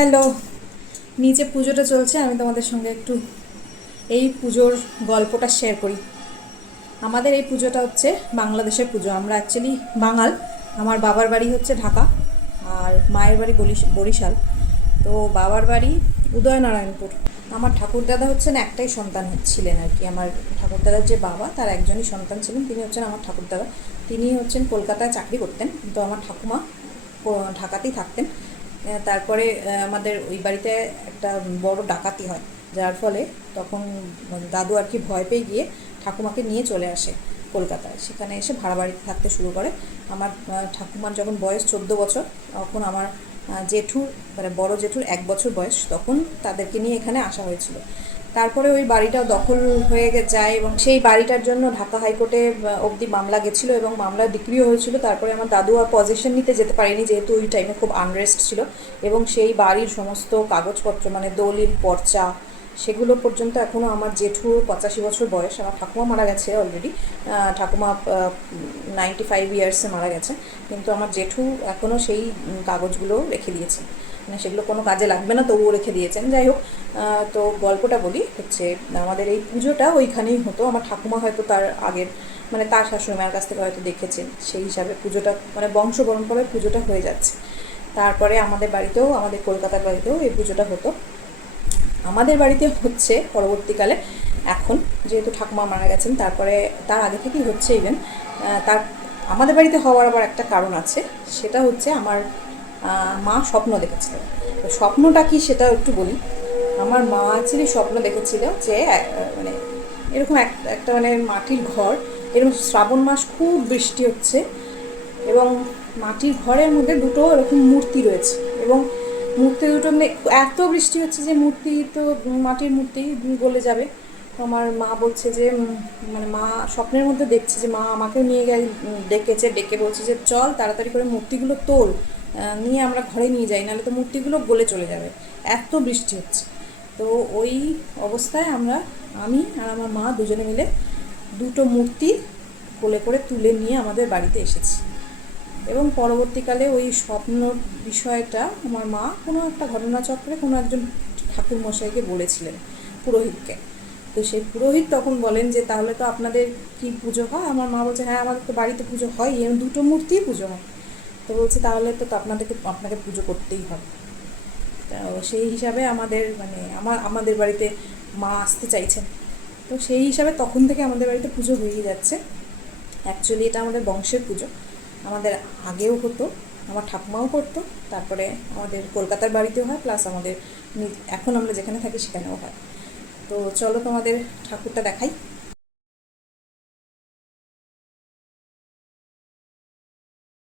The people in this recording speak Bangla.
হ্যালো, নিচে পুজোটা চলছে। আমি তোমাদের সঙ্গে একটু এই পুজোর গল্পটা শেয়ার করি। আমাদের এই পুজোটা হচ্ছে বাংলাদেশের পুজো। আমরা অ্যাকচুয়ালি বাঙাল। আমার বাবার বাড়ি হচ্ছে ঢাকা আর মায়ের বাড়ি বরিশাল। তো বাবার বাড়ি উদয়নারায়ণপুর। আমার ঠাকুরদাদা হচ্ছেন একটাই সন্তান ছিলেন আর কি। আমার ঠাকুরদাদার যে বাবা, তার একজনই সন্তান ছিলেন, তিনি হচ্ছেন আমার ঠাকুরদাদা। তিনি হচ্ছেন কলকাতায় চাকরি করতেন, কিন্তু আমার ঠাকুমা ঢাকাতেই থাকতেন। তারপরে আমাদের ওই বাড়িতে একটা বড় ডাকাতি হয়, যার ফলে তখন দাদু আর কি ভয় পেয়ে গিয়ে ঠাকুমাকে নিয়ে চলে আসে কলকাতায়। সেখানে এসে ভাড়া বাড়িতে থাকতে শুরু করে। আমার ঠাকুমার যখন বয়স 14 বছর, তখন আমার জেঠুর মানে বড় জেঠুর 1 বছর বয়স, তখন তাদেরকে নিয়ে এখানে আসা হয়েছিল। তারপরে ওই বাড়িটা দখল হয়ে যায় এবং সেই বাড়িটার জন্য ঢাকা হাইকোর্টে অবধি মামলা গেছিলো এবং মামলা ডিক্রিও হয়েছিল। তারপরে আমার দাদু আর পজিশন নিতে যেতে পারেনি, যেহেতু ওই টাইমে খুব আনরেস্ট ছিল। এবং সেই বাড়ির সমস্ত কাগজপত্র মানে দলিল পর্চা সেগুলো পর্যন্ত এখনও আমার জেঠুর 85 বছর বয়স। আমার ঠাকুমা মারা গেছে অলরেডি, ঠাকুমা 95 ইয়ার্সে মারা গেছে, কিন্তু আমার জেঠু এখনও সেই কাগজগুলো রেখে দিয়েছে। মানে সেগুলো কোনো কাজে লাগবে না, তবুও রেখে দিয়েছেন। যাই হোক, তো গল্পটা বলি হচ্ছে, আমাদের এই পুজোটা ওইখানেই হতো। আমার ঠাকুমা হয়তো তার আগের মানে তার শাশুড়ি মায়ের কাছ থেকে হয়তো দেখেছেন, সেই হিসাবে পুজোটা মানে বংশ পরম্পরায় পুজোটা হয়ে যাচ্ছে। তারপরে আমাদের বাড়িতেও, আমাদের কলকাতার বাড়িতেও এই পুজোটা হতো। আমাদের বাড়িতে হচ্ছে পরবর্তীকালে, এখন যেহেতু ঠাকুমা মারা গেছেন, তারপরে তার আগে থেকেই হচ্ছে ইভেন। তার আমাদের বাড়িতে হওয়ার আবার একটা কারণ আছে, সেটা হচ্ছে আমার মা স্বপ্ন দেখেছিলেন। তো স্বপ্নটা কি সেটা একটু বলি। আমার মা অ্যাকচুয়ালি স্বপ্ন দেখেছিল যে মানে এরকম একটা মানে মাটির ঘর, এরকম শ্রাবণ মাস খুব বৃষ্টি হচ্ছে এবং মাটির ঘরের মধ্যে দুটো এরকম মূর্তি রয়েছে এবং মূর্তি দুটো মানে এত বৃষ্টি হচ্ছে যে মূর্তি তো মাটির মূর্তি গলে যাবে। তো আমার মা বলছে যে মানে মা স্বপ্নের মধ্যে দেখছে যে মা আমাকেও নিয়ে গিয়ে ডেকে বলছে যে চল তাড়াতাড়ি করে মূর্তিগুলো তোল, নিয়ে আমরা ঘরে নিয়ে যাই, নাহলে তো মূর্তিগুলো গলে চলে যাবে, এত বৃষ্টি হচ্ছে। তো ওই অবস্থায় আমি আর আমার মা দুজনে মিলে দুটো মূর্তি কোলে করে তুলে নিয়ে আমাদের বাড়িতে এসেছি। এবং পরবর্তীকালে ওই স্বপ্ন বিষয়টা আমার মা কোনো একটা ঘটনাচক্রে কোনো একজন ঠাকুর মশাইকে বলেছিলেন, পুরোহিতকে। তো সেই পুরোহিত তখন বলেন যে তাহলে তো আপনাদের কি পুজো হয়? আমার মা বলছে হ্যাঁ, আমাদের তো বাড়িতে পুজো হয়, এরকম দুটো মূর্তিই পুজো হয়। তো বলছে তাহলে তো আপনাকে পুজো করতেই হবে। তো সেই হিসাবে আমাদের মানে আমাদের বাড়িতে মা আসতে চাইছেন। তো সেই হিসাবে তখন থেকে আমাদের বাড়িতে পুজো হয়েই যাচ্ছে। অ্যাকচুয়ালি এটা আমাদের বংশের পুজো। আমাদের আগেও হতো, আমার ঠাকুমাও করতো, তারপরে আমাদের কলকাতার বাড়িতেও হয়, প্লাস আমাদের এখন আমরা যেখানে থাকি সেখানেও হয়। তো চলো তোমাদের ঠাকুরটা দেখাই।